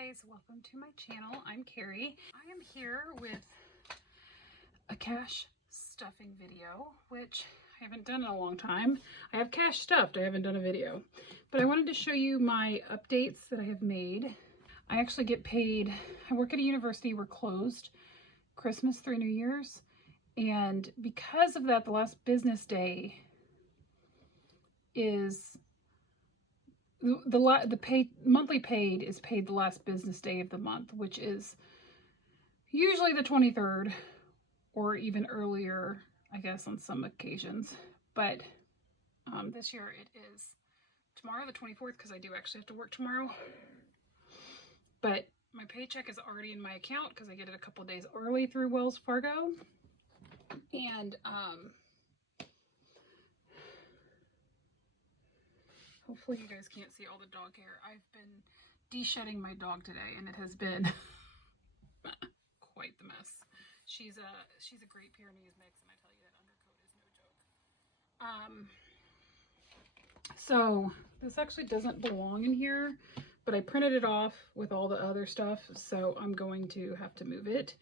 guys, welcome to my channel. I'm Carrie. I am here with a cash stuffing video, which I haven't done in a long time. I have cash stuffed, I haven't done a video, but I wanted to show you my updates that I have made. I actually get paid, I work at a university, we're closed Christmas through New Year's, and because of that, the last business day is monthly paid is paid the last business day of the month, which is usually the 23rd or even earlier, I guess, on some occasions. But this year it is tomorrow, the 24th, because I do actually have to work tomorrow. But my paycheck is already in my account because I get it a couple days early through Wells Fargo. And hopefully you guys can't see all the dog hair. I've been de-shedding my dog today, and it has been quite the mess. She's a Great Pyrenees mix, and I tell you that undercoat is no joke. So this actually doesn't belong in here, but I printed it off with all the other stuff, so I'm going to have to move it.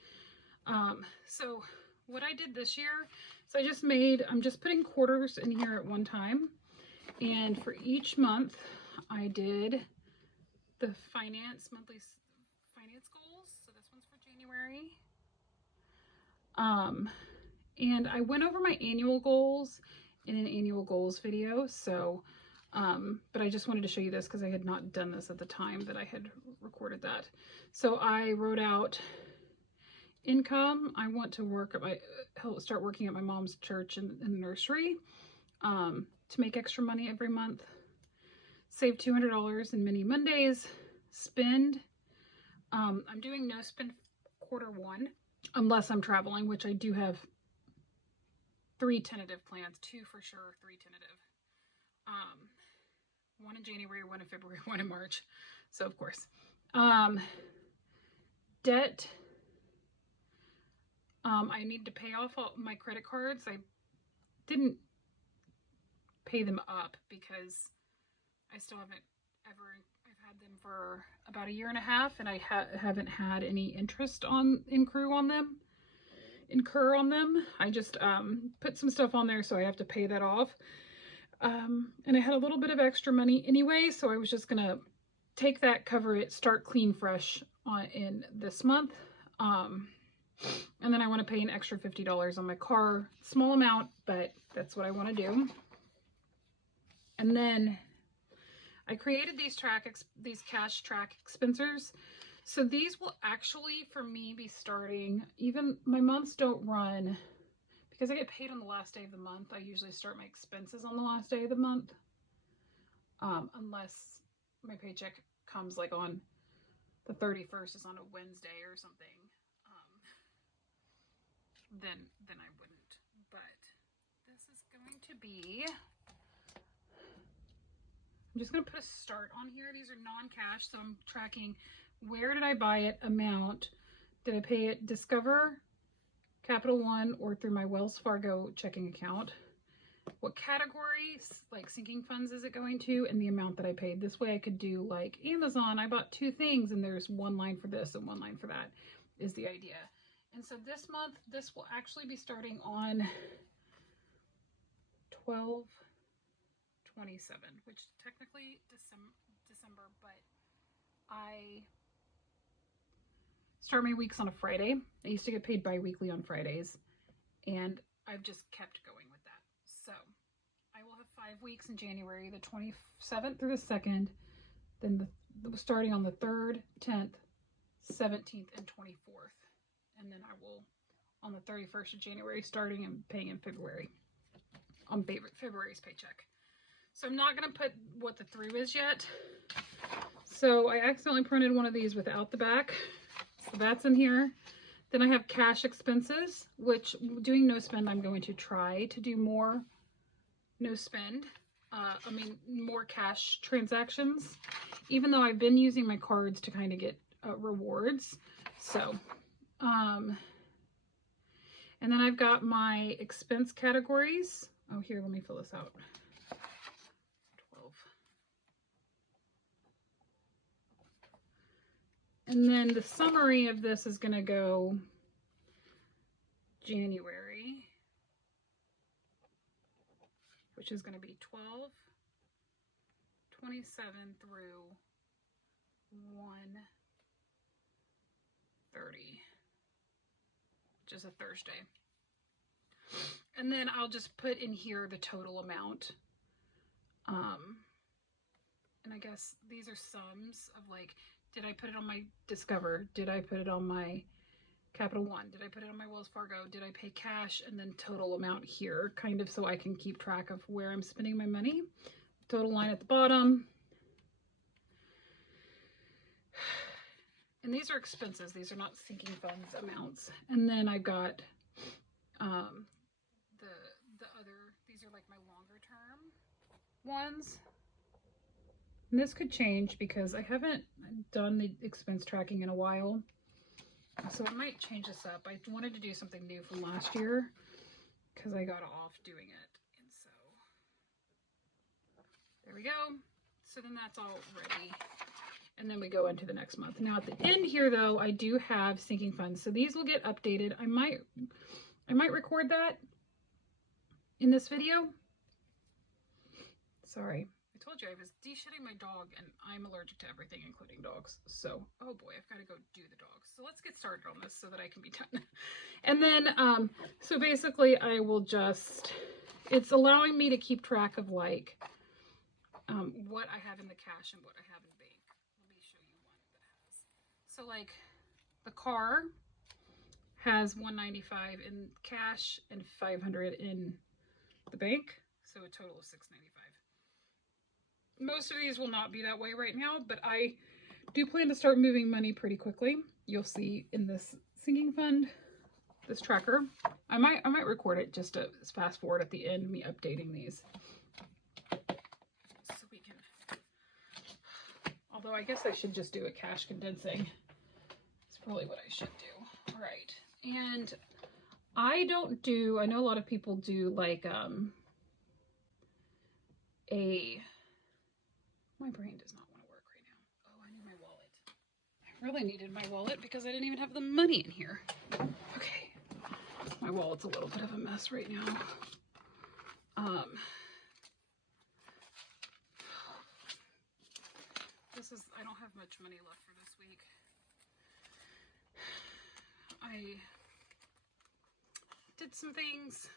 So what I did this year, so I'm just putting quarters in here at one time. And for each month, I did the monthly finance goals. So this one's for January. And I went over my annual goals in an annual goals video. So, but I just wanted to show you this because I had not done this at the time that I had recorded that. So I wrote out income. I want to start working at my mom's church in the nursery. To make extra money every month, save $200 in mini Mondays, spend. I'm doing no spend Q1 unless I'm traveling, which I do have 3 tentative plans, 2 for sure, 3 tentative. 1 in January, 1 in February, 1 in March. So of course, debt. I need to pay off all my credit cards. I didn't pay them up because I still haven't I've had them for about 1.5 years, and I haven't had any interest incur on them. I just put some stuff on there, so I have to pay that off. And I had a little bit of extra money anyway, so I was just gonna take that, cover it, start clean fresh in this month. And then I want to pay an extra $50 on my car. Small amount, but that's what I want to do. And then I created these cash track expenses. So these will actually, for me, be starting, even my months don't run, because I get paid on the last day of the month. I usually start my expenses on the last day of the month. Unless my paycheck comes like on the 31st is on a Wednesday or something. Then I wouldn't. But this is going to be, I'm just going to put a start on here. These are non-cash, so I'm tracking where did I buy it, amount, did I pay it Discover, Capital One, or through my Wells Fargo checking account, what categories, like sinking funds, is it going to, and the amount that I paid. This way I could do like Amazon, I bought 2 things and there's 1 line for this and 1 line for that, is the idea. And so this month, this will actually be starting on 12/27, which technically December, but I start my weeks on a Friday. I used to get paid bi-weekly on Fridays, and I've just kept going with that. So I will have 5 weeks in January, the 27th through the 2nd, then starting on the 3rd, 10th, 17th, and 24th. And then I will, on the 31st of January, starting and paying in February, on February's paycheck. So I'm not going to put what the through is yet. So I accidentally printed one of these without the back. So that's in here. Then I have cash expenses, which doing no spend, I'm going to try to do more no spend. More cash transactions, even though I've been using my cards to kind of get rewards. So, and then I've got my expense categories. Oh, here, let me fill this out. 12. And then the summary of this is going to go January, which is going to be 12/27 through 1/30, which is a Thursday. And then I'll just put in here the total amount. And I guess these are sums of like, did I put it on my Discover? Did I put it on my Capital One? Did I put it on my Wells Fargo? Did I pay cash? And then total amount here, kind of so I can keep track of where I'm spending my money. Total line at the bottom. And these are expenses. These are not sinking funds amounts. And then I've got the other, these are like my longer term ones. And this could change because I haven't done the expense tracking in a while. So I might change this up. I wanted to do something new from last year because I got off doing it. And so there we go. So then that's all ready. And then we go into the next month. Now at the end here though, I do have sinking funds. So these will get updated. I might record that in this video. Sorry. I told you I was de-shitting my dog and I'm allergic to everything, including dogs. So, oh boy, I've got to go do the dogs. So let's get started on this so that I can be done. And then, so basically I will just, it's allowing me to keep track of like, what I have in the cash and what I have in the bank. Let me show you one that has. So like the car has $195 in cash and $500 in the bank. So a total of $695. Most of these will not be that way right now, but I do plan to start moving money pretty quickly. You'll see in this sinking fund, this tracker. I might record it just to fast forward at the end, me updating these. So we can, although I guess I should just do a cash condensing. That's probably what I should do. All right. And I don't do, I know a lot of people do like my brain does not want to work right now. Oh, I need my wallet. I really needed my wallet because I didn't even have the money in here. Okay. My wallet's a little bit of a mess right now. I don't have much money left for this week. I did some things,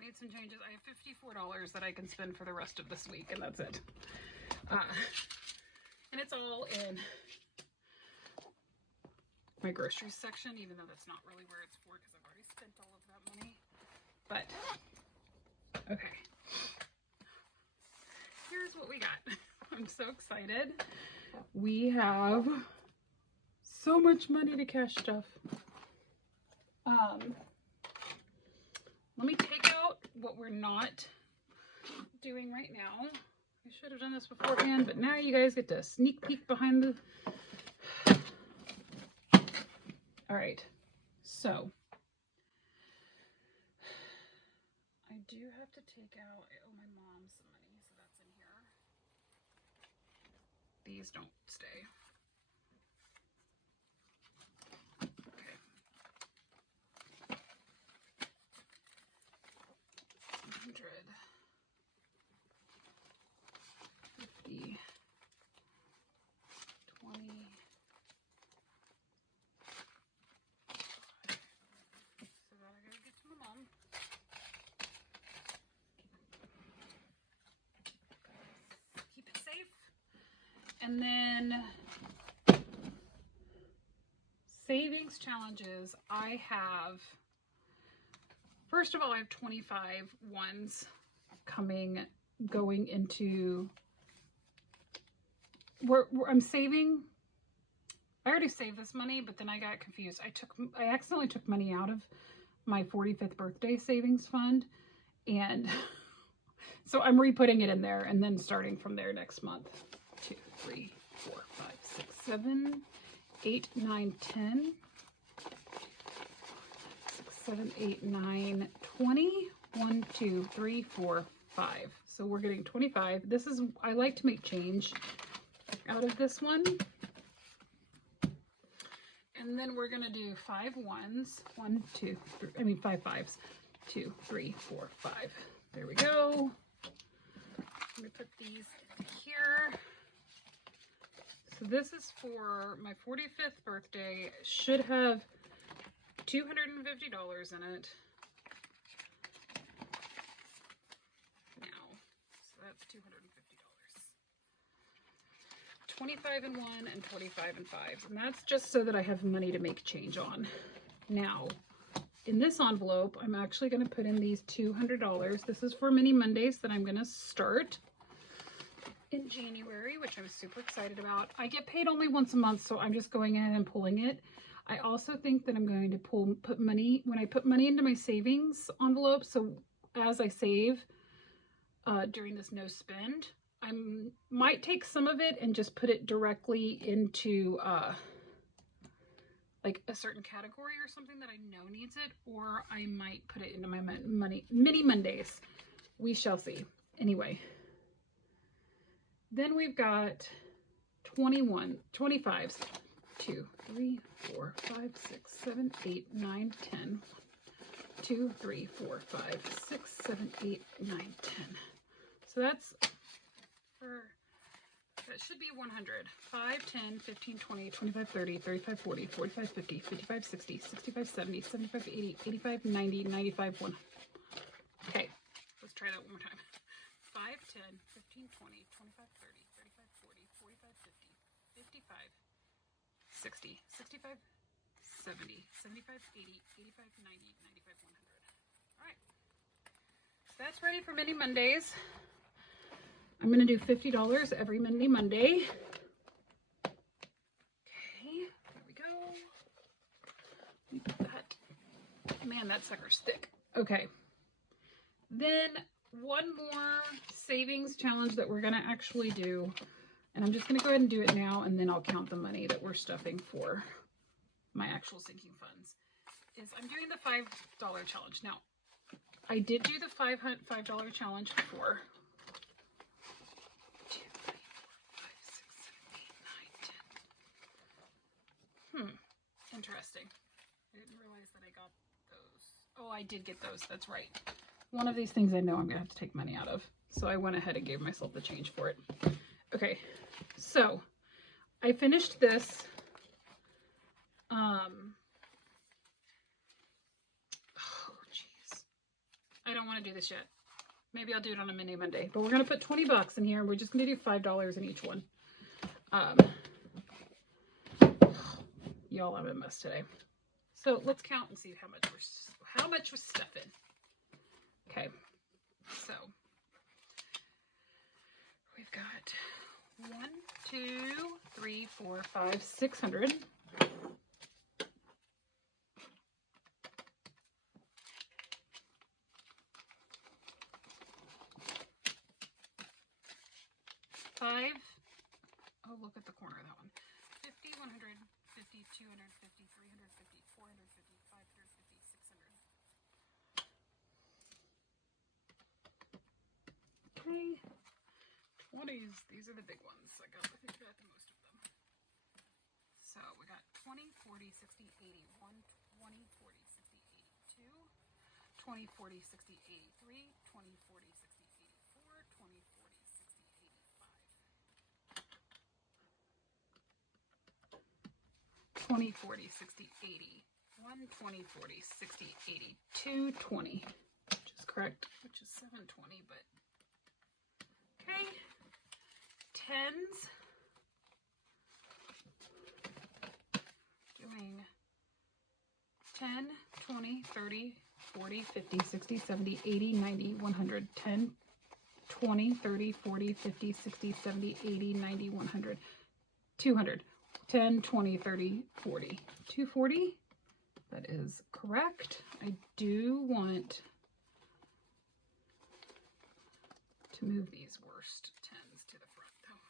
made some changes. I have $54 that I can spend for the rest of this week, and that's it. And it's all in my groceries section, even though that's not really where it's for because I've already spent all of that money. But, okay. Here's what we got. I'm so excited. We have so much money to cash stuff. Let me take out what we're not doing right now. I should have done this beforehand, but now you guys get to sneak peek behind the... All right, so I do have to take out, I owe my mom some money, so that's in here. These don't stay. Okay. 100. 50, 20, so that I gotta get to my mom. Keep it safe. And then savings challenges, I have, first of all, I have 25 ones going into where I'm saving. I already saved this money, but then I got confused. I accidentally took money out of my 45th birthday savings fund, and so I'm re-putting it in there and then starting from there next month. 2, 3, 4, 5, 6, 7, 8, 9, 10, 6, 7, 8, 9, 20. 1, 2, 3, 4, 5. So we're getting 25. This is, I like to make change out of this one. And then we're gonna do 5 ones. 1, 2, 3, I mean 5 fives. 2, 3, 4, 5. There we go. Let me put these in here. So this is for my 45th birthday. Should have $250 in it. Now, so that's $250. 25 and 1 and 25 and 5. And that's just so that I have money to make change on. Now, in this envelope, I'm actually going to put in these $200. This is for Mini Mondays that I'm going to start in January, which I'm super excited about. I get paid only once a month, so I'm just going ahead and pulling it. I also think that I'm going to put money, when I put money into my savings envelope, so as I save during this no spend, I might take some of it and just put it directly into like a certain category or something that I know needs it, or I might put it into my Mini Mondays. We shall see. Anyway, then we've got 25s. 2, 3, 4, 5, 6, 7, 8, 9, 10. 2, 3, 4, 5, 6, 7, 8, 9, 10. So that's for, that should be 100. 5, 10, 15, 20, 25, 30, 35, 40, 45, 50, 55, 60, 65, 70, 75, 80, 85, 90, 95, 100. Okay, let's try that one more time. 5, 10, 15, 20, 25, 30, 35, 40, 45, 50, 55, 60, 65, 70, 75, 80, 85, 90, 95, 100. All right. So that's ready for Mini Mondays. I'm going to do $50 every Mini Monday. Okay, there we go. Let me put that. Man, that sucker's thick. Okay. Then one more savings challenge that we're going to actually do. And I'm just going to go ahead and do it now, and then I'll count the money that we're stuffing for my actual sinking funds. Is I'm doing the $5 challenge. Now, I did do the $5 challenge before. 2, 3, 4, 5, 6, 7, 8, 9, 10. Interesting. I didn't realize that I got those. Oh, I did get those. That's right. One of these things I know I'm going to have to take money out of. So I went ahead and gave myself the change for it. Okay, so I finished this. Oh, jeez. I don't want to do this yet. Maybe I'll do it on a Mini Monday. But we're going to put 20 bucks in here, and we're just going to do $5 in each one. Y'all, I'm a mess today. So let's count and see how much we're stuffing. Okay, so we've got 1, 2, 3, 4, 5, 600. Five. Oh, look at the corner of that one. 50, 150, 250, 350, 450, 550, 600. Okay. 20s, these are the big ones. I think I got the most of them. So we got 20, 40, 60, 80, 1, 20, 40, 60, 82, 20, 40, 60, 83, 20, 40, 60, 84, 20, 40, 60, 85. 20, 40, 60, 80. 1, 20, 40, 60, 82, 20. Which is correct, which is 720, but okay. 10s. Doing 10, 20, 30, 40, 50, 60, 70, 80, 90, 100. 10, 20, 30, 40, 50, 60, 70, 80, 90, 100. 200. 10, 20, 30, 40. 240. That is correct. I do want to move these worst 10s to the front, though.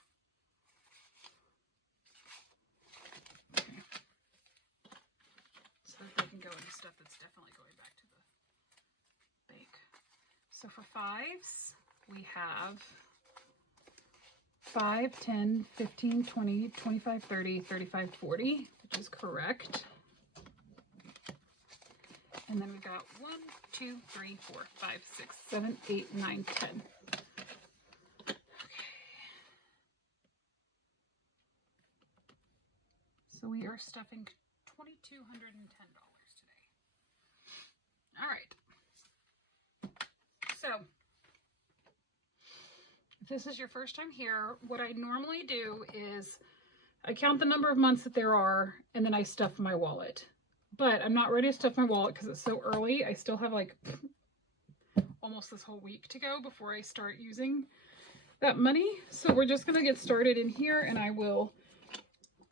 Okay. So that they can go into stuff that's definitely going back to the bank. So for 5s, we have 5, 10, 15, 20, 25, 30, 35, 40, which is correct. And then we got 1, 2, 3, 4, 5, 6, 7, 8, 9, 10. Okay. So we are stuffing $2,210 today. All right. So if this is your first time here, what I normally do is I count the number of months that there are, and then I stuff my wallet. But I'm not ready to stuff my wallet because it's so early. I still have like almost this whole week to go before I start using that money. So we're just gonna get started in here, and I will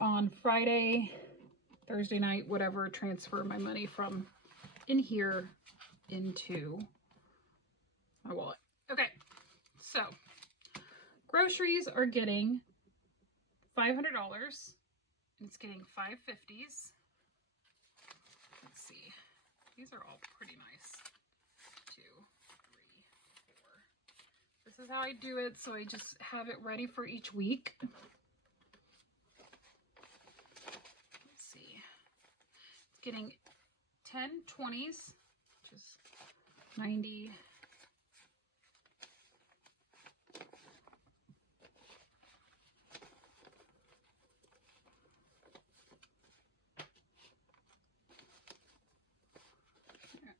on Friday, Thursday night, whatever, transfer my money from in here into my wallet. Okay, so groceries are getting $500, and it's getting 550s. Let's see, these are all pretty nice. 2, 3, 4. This is how I do it, so I just have it ready for each week. Let's see, it's getting 10 20s, which is 90.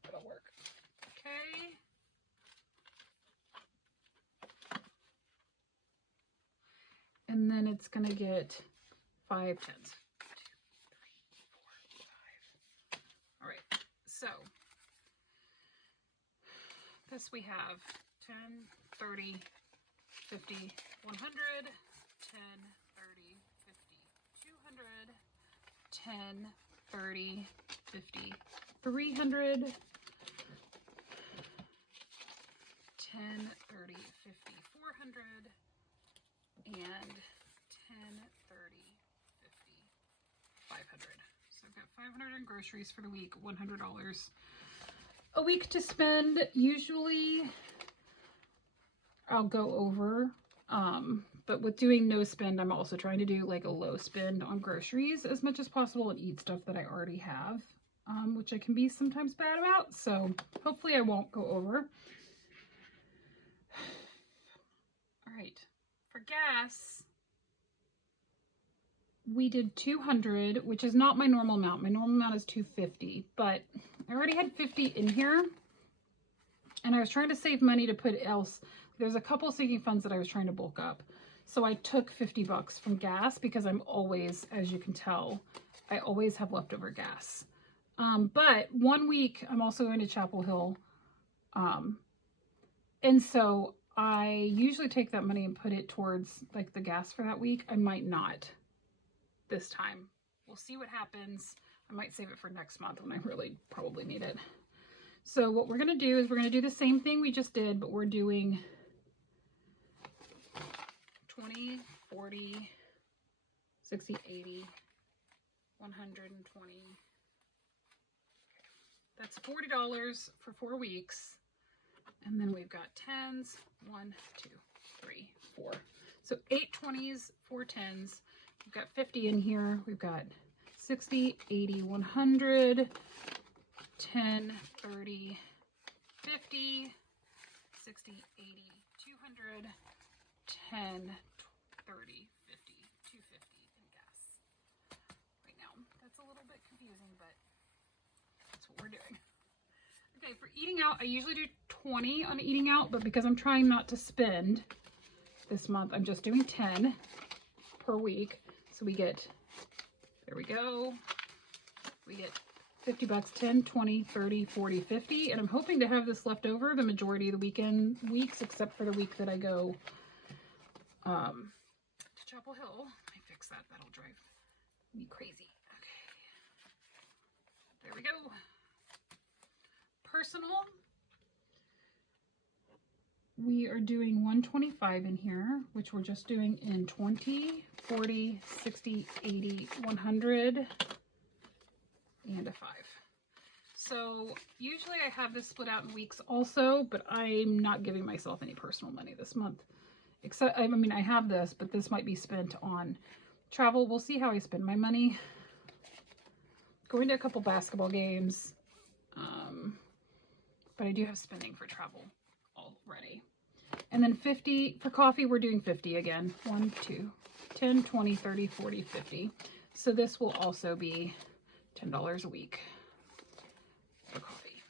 That'll work. Okay. And then it's gonna get 5 10s. 2, 3, 4, 5. All right, so this we have 10, 30, 50, 100, 10, 30, 50, 200, 10, 30, 50, 300, 10, 30, 50, 400, and 10, 30, 50, 500. So I've got 500 in groceries for the week, $100 a week to spend. Usually I'll go over, but with doing no spend, I'm also trying to do like a low spend on groceries as much as possible and eat stuff that I already have, which I can be sometimes bad about. So hopefully I won't go over. All right, for gas, we did 200, which is not my normal amount. My normal amount is 250, but I already had 50 in here, and I was trying to save money to put else. There's a couple sinking funds that I was trying to bulk up. So I took $50 from gas because I'm always, as you can tell, I always have leftover gas. But one week I'm also going to Chapel Hill. And so I usually take that money and put it towards like the gas for that week. I might not this time. We'll see what happens. I might save it for next month when I really probably need it. So what we're going to do is we're going to do the same thing we just did, but we're doing 20, 40, 60, 80, 120. That's $40 for 4 weeks. And then we've got 10s, 1, 2, 3, 4. So 8 20s, 4 10s. We've got 50 in here. We've got 60, 80, 100, 10, 30, 50, 60, 80, 200, 10, 30, 50, 250 in gas. Right now, that's a little bit confusing, but that's what we're doing. Okay, for eating out, I usually do 20 on eating out, but because I'm trying not to spend this month, I'm just doing 10 per week. So we get, there we go, we get $50, 10, 20, 30, 40, 50, and I'm hoping to have this left over the majority of the weekend weeks, except for the week that I go to Chapel Hill. Let me fix that, that'll drive me crazy. Okay, there we go. Personal, we are doing 125 in here, which we're just doing in 20, 40, 60, 80, 100, and a 5. So usually I have this split out in weeks also, but I'm not giving myself any personal money this month. Except, I mean, I have this, but this might be spent on travel. We'll see how I spend my money. Going to a couple basketball games. But I do have spending for travel already. And then 50 for coffee, we're doing 50 again. 1, 2, 10, 20, 30, 40, 50. So this will also be $10 a week for coffee.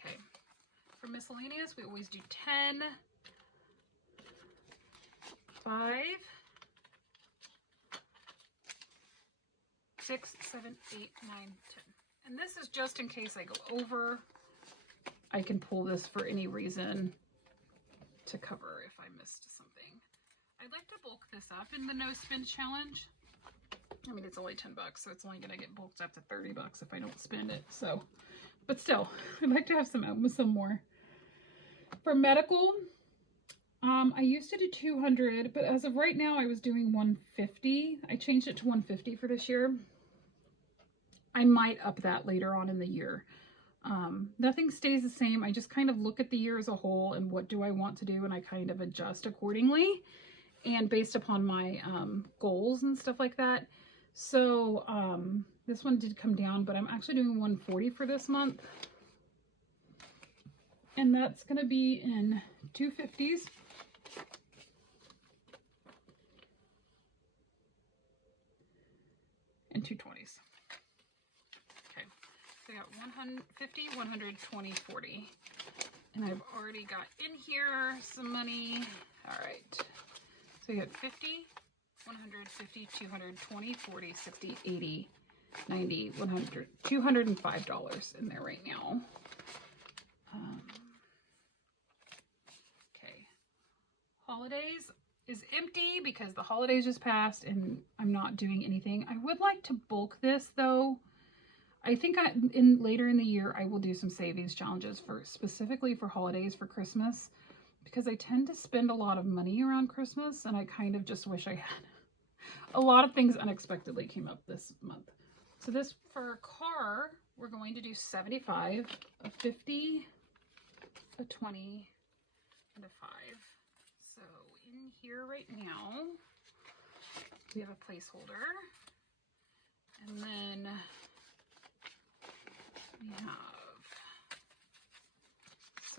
Okay. For miscellaneous, we always do 10, 5, 6, 7, 8, 9, 10. And this is just in case I go over. I can pull this for any reason to cover if I missed something. I'd like to bulk this up in the no spend challenge. I mean, it's only $10, so it's only gonna get bulked up to $30 if I don't spend it. So, but still, I'd like to have some more. For medical, I used to do 200, but as of right now, I was doing 150. I changed it to 150 for this year. I might up that later on in the year. Nothing stays the same. I just kind of look at the year as a whole and what do I want to do, and I kind of adjust accordingly and based upon my goals and stuff like that. So this one did come down, but I'm actually doing 140 for this month. And that's going to be in 250s. And 220s. Okay, so I got 150, 120, 40. And I've already got in here some money. All right. So you got 50, 150, 220, 40, 60, 80, 90, 100, $205 in there right now. Okay. Holidays is empty because the holidays just passed and I'm not doing anything. I would like to bulk this though. I think later in the year I will do some savings challenges for specifically for holidays for Christmas, because I tend to spend a lot of money around Christmas and I kind of just wish I had. A lot of things unexpectedly came up this month. So this for a car, we're going to do 75, a 50, a 20, and a 5. So in here right now, we have a placeholder. And then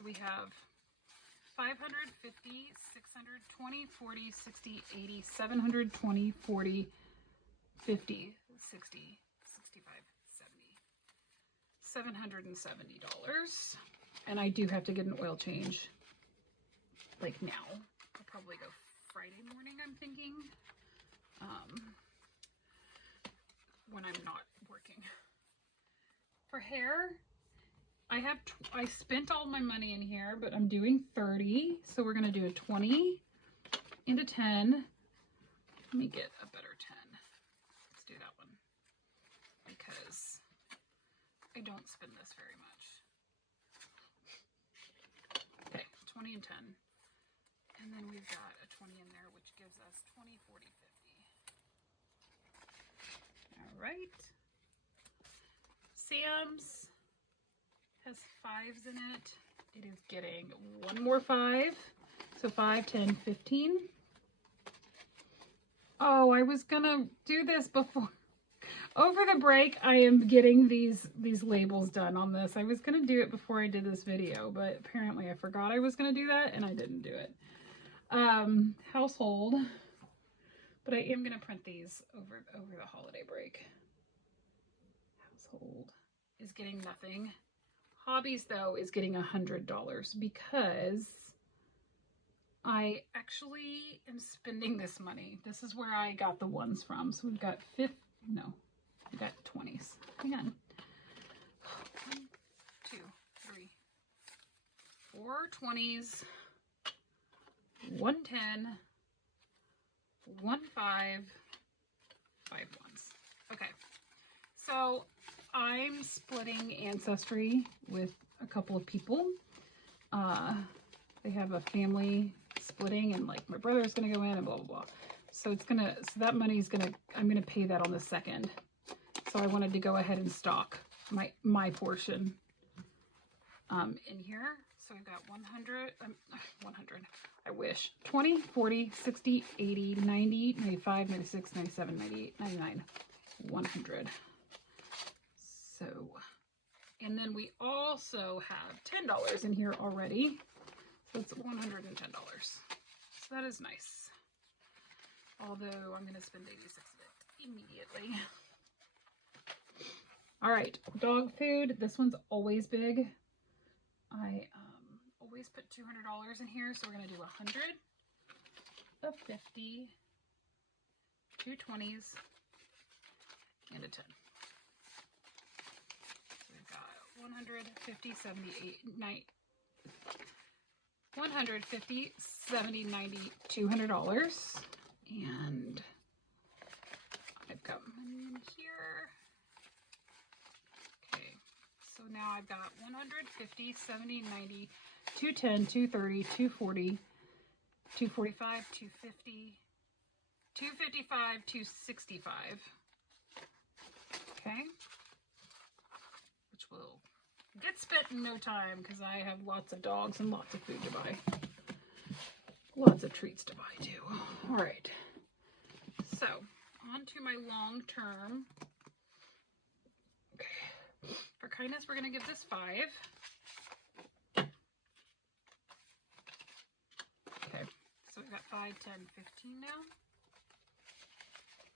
we have 550, 620, 40, 60, 80, 720, 40, 50, 60, 65, 70, $770. And I do have to get an oil change like now. I'll probably go Friday morning, I'm thinking, when I'm not working. For hair, I spent all my money in here, but I'm doing 30. So we're going to do a 20 and a 10. Let me get a better 10. Let's do that one because I don't spend this very much. Okay, 20 and 10. And then we've got a 20 in there, which gives us 20, 40, 50. All right. Sam's has 5s in it. It is getting one more 5. So 5, 10, 15. Oh, I was gonna do this before. Over the break, I am getting these labels done on this. I was gonna do it before I did this video, but apparently I forgot I was gonna do that and I didn't do it. Household. But I am gonna print these over the holiday break. Household is getting nothing. Hobbies, though, is getting $100 because I actually am spending this money. This is where I got the ones from. So we've got we got 20s. Hang on. 1, 2, 3, 4 20s, 1 10, 1 5, 5 ones. Okay. So I'm splitting Ancestry with a couple of people. They have a family splitting and like my brother's gonna go in and blah blah blah. So that money's I'm gonna pay that on the 2nd. So I wanted to go ahead and stock my portion in here. So we've got 100, I wish, 20, 40, 60, 80, 90, 95, 96, 97, 98, 99, 100. So, and then we also have $10 in here already. So it's $110. So that is nice. Although I'm going to spend 86 of it immediately. All right, dog food. This one's always big. I always put $200 in here, so we're going to do 100, a 50, 2 20s, and a 10. So we've got 150, 70, 90, 150, 70, 90, $200. And I've got money in here. Okay, so now I've got 150, 70, 90, 210, 230, 240, 245, 250, 255, 265. Okay, which will get spent in no time because I have lots of dogs and lots of food to buy. Lots of treats to buy too. All right, so on to my long term. Okay, for kindness, we're going to give this 5. Okay, so we've got 5, 10, 15 now.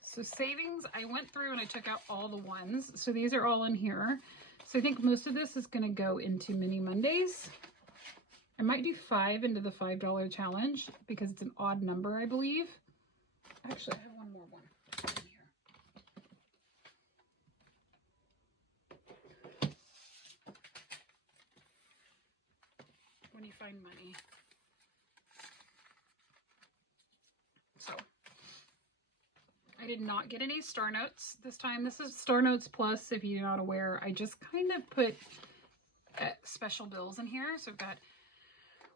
So savings, I went through and I took out all the ones. So these are all in here. So I think most of this is going to go into Mini Mondays. I might do 5 into the $5 challenge because it's an odd number, I believe. Actually, I have one more one in here. When you find money. So I did not get any Star Notes this time. This is Star Notes Plus, if you're not aware. I just kind of put special bills in here. So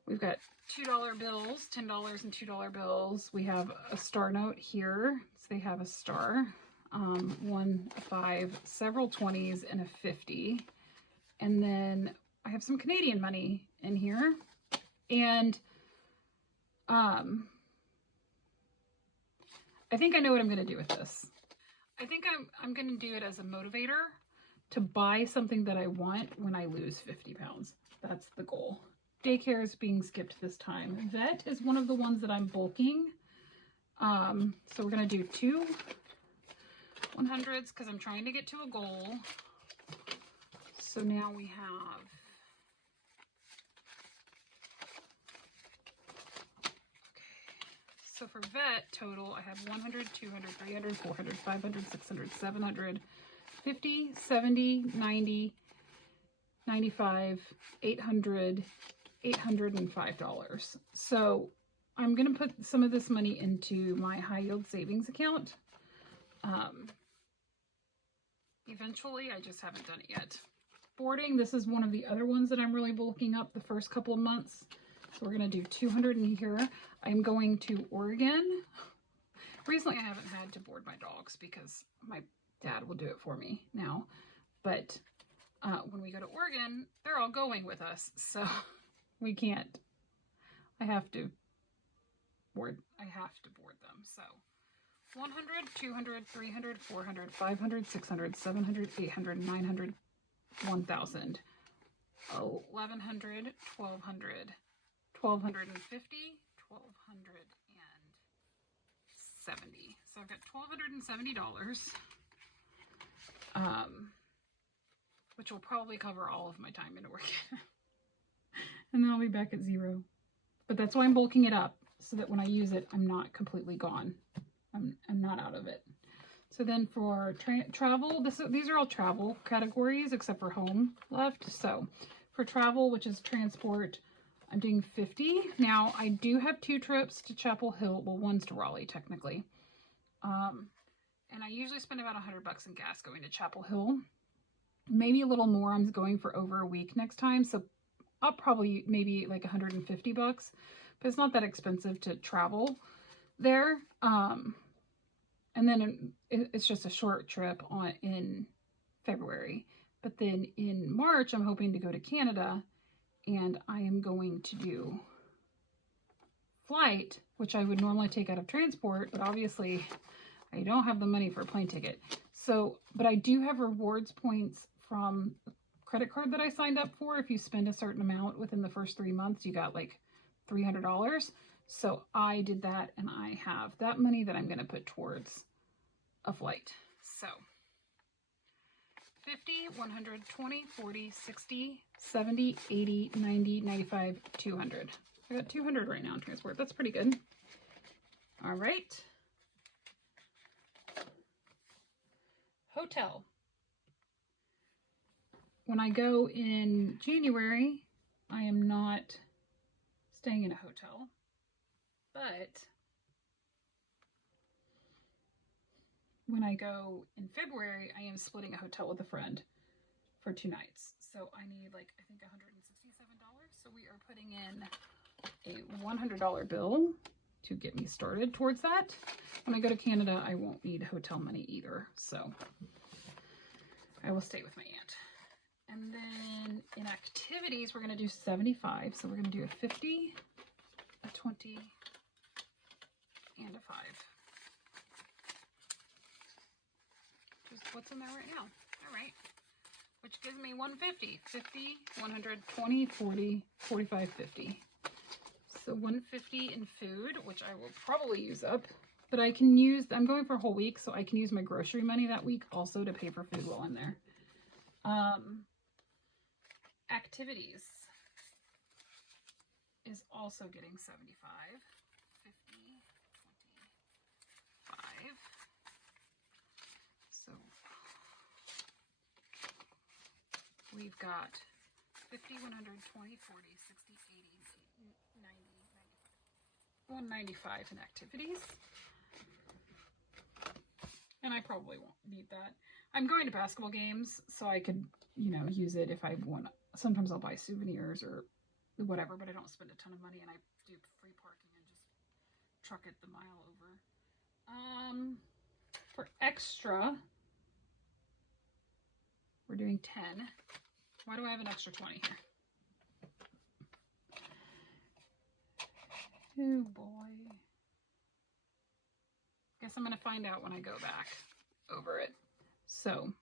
we've got $2 bills, $10 and $2 bills. We have a Star Note here. So they have a star, 1, a 5, several 20s, and a 50. And then I have some Canadian money in here. And I think I know what I'm going to do with this. I think I'm going to do it as a motivator to buy something that I want when I lose 50 pounds. That's the goal. Daycare is being skipped this time. Vet is one of the ones that I'm bulking. So we're going to do 2 100s because I'm trying to get to a goal. So now we have So for vet total, I have 100, 200, 300, 400, 500, 600, 700, 50, 70, 90, 95, 800, $805. So I'm going to put some of this money into my high yield savings account. Eventually, I just haven't done it yet. Boarding, this is one of the other ones that I'm really bulking up the first couple of months. So we're going to do 200 in here. I'm going to Oregon. Recently, I haven't had to board my dogs because my dad will do it for me now. But when we go to Oregon, they're all going with us. So we can't. I have to board them. So 100, 200, 300, 400, 500, 600, 700, 800, 900, 1,000, 1,100, 1,200, 1,250, 1,270. So I've got $1,270, which will probably cover all of my time in Oregon. And then I'll be back at 0. But that's why I'm bulking it up, so that when I use it, I'm not completely gone. I'm not out of it. So then for travel, these are all travel categories except for home left. So for travel, which is transport, I'm doing 50. Now I do have 2 trips to Chapel Hill. Well, one's to Raleigh technically. And I usually spend about $100 in gas going to Chapel Hill. Maybe a little more. I'm going for over a week next time. So I'll probably maybe like $150, but it's not that expensive to travel there. And then it's just a short trip in February. But then in March, I'm hoping to go to Canada and I am going to do flight, which I would normally take out of transport, but obviously I don't have the money for a plane ticket. So, but I do have rewards points from a credit card that I signed up for. If you spend a certain amount within the first 3 months, you got like $300. So I did that, and I have that money that I'm going to put towards a flight. So 50, 100, 20, 40, 60, 70, 80, 90, 95, 200. I got 200 right now in transport. That's pretty good. All right. Hotel. When I go in January, I am not staying in a hotel, but when I go in February, I am splitting a hotel with a friend for 2 nights. So I need like, I think $167. So we are putting in a $100 bill to get me started towards that. When I go to Canada, I won't need hotel money either. So I will stay with my aunt. And then in activities, we're going to do 75. So we're going to do a 50, a 20, and a 5. Which is what's in there right now. All right. Which gives me 150, 50, 100, 20, 40, 45, 50. So 150 in food, which I will probably use up. But I can use, I'm going for a whole week, so I can use my grocery money that week also to pay for food while I'm there. Activities is also getting 75, 50, 25. So we've got 50, 100, 20, 40, 60, 80, 90, 95. 195 in activities. And I probably won't need that. I'm going to basketball games, so I could, you know, use it if I want. Sometimes I'll buy souvenirs or whatever, but I don't spend a ton of money, and I do free parking and just truck it the mile over. For extra, we're doing 10. Why do I have an extra 20 here? Oh boy. Guess I'm going to find out when I go back over it. So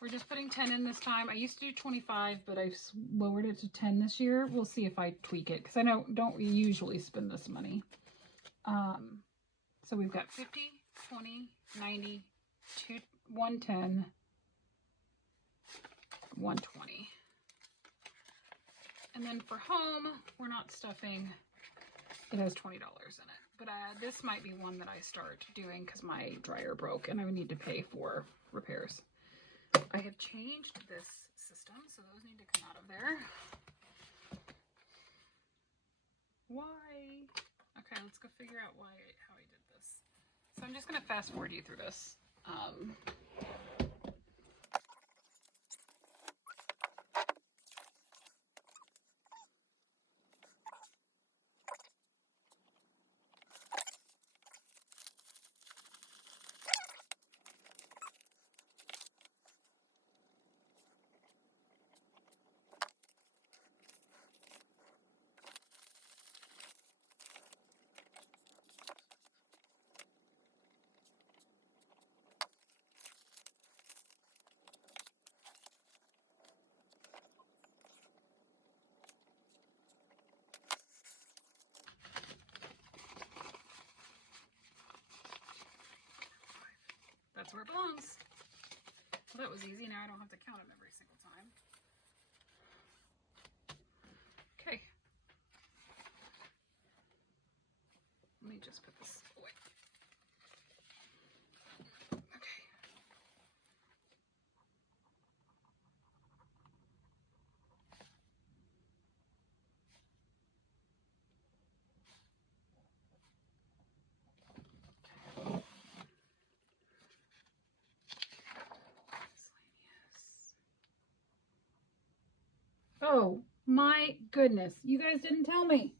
we're just putting 10 in this time. I used to do 25, but I've lowered it to 10 this year. We'll see if I tweak it, because I don't usually spend this money. So we've got 50, 20, 90, 110, 120. And then for home, we're not stuffing. It has $20 in it. But this might be one that I start doing because my dryer broke and I would need to pay for repairs. I have changed this system, so those need to come out of there. Why? Okay, let's go figure out how I did this. So I'm just going to fast forward you through this. That's where it belongs. Well, that was easy. Now I don't have to count them every single time. Okay. Let me just put this away. Okay. Oh my goodness. You guys didn't tell me.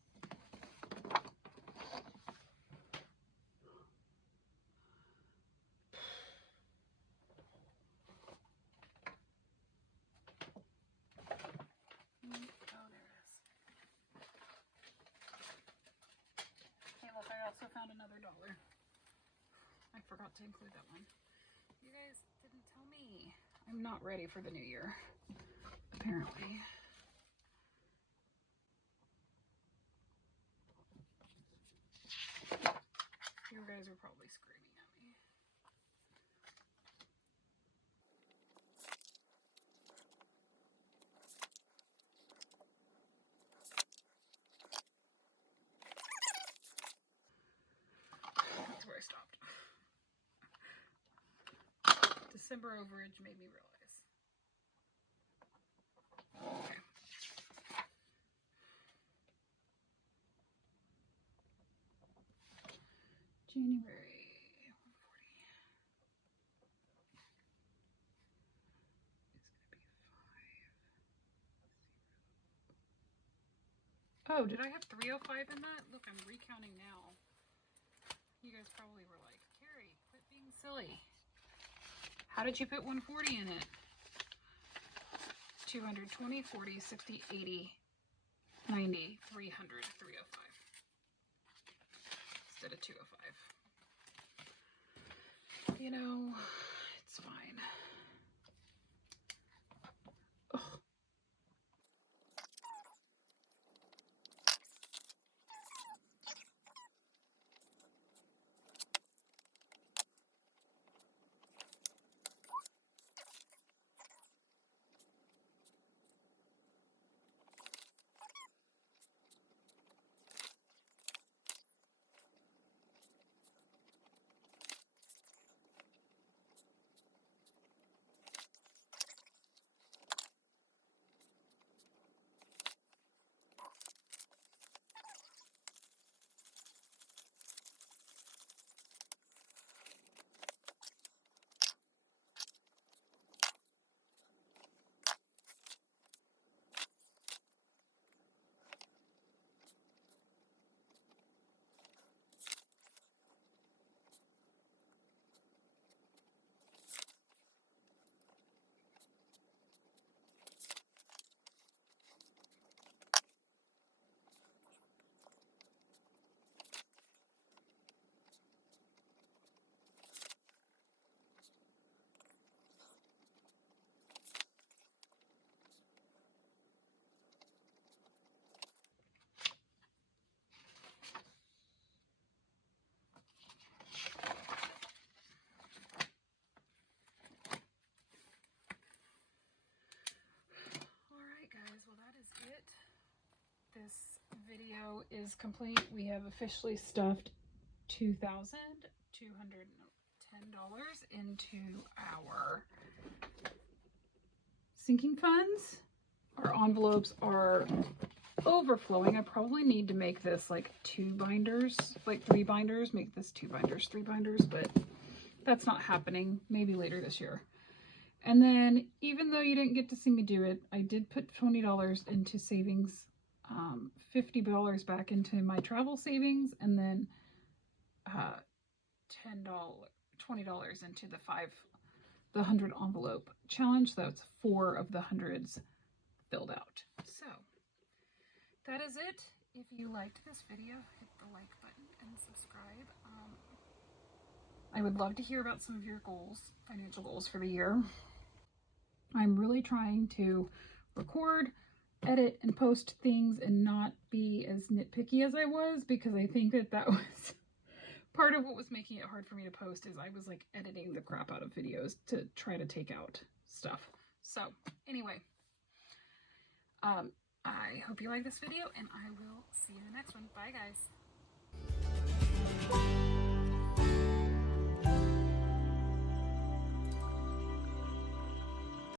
forgot to include that one. You guys didn't tell me. I'm not ready for the new year, apparently. You guys are probably screaming at me. That's where I stopped. December overage made me realize. Okay. January. Oh, did I have 305 in that? Look, I'm recounting now. You guys probably were like, Carrie, quit being silly. How did you put 140 in it? 220, 40, 60, 80, 90, 300, 305. Instead of 205. You know, it's fine. Ugh. This video is complete. We have officially stuffed $2,210 into our sinking funds. Our envelopes are overflowing. I probably need to make this like 2 binders, like 3 binders, make this 2 binders, 3 binders, but that's not happening. Maybe later this year. And then even though you didn't get to see me do it, I did put $20 into savings, $50 back into my travel savings, and then $20 into the 100 envelope challenge. That's 4 of the hundreds filled out. So that is it. If you liked this video, hit the like button and subscribe. I would love to hear about some of your goals, financial goals for the year. I'm really trying to record, edit, and post things and not be as nitpicky as I was, because I think that was part of what was making it hard for me to post, is I was like editing the crap out of videos to try to take out stuff. So anyway, I hope you like this video, and I will see you in the next one. Bye guys.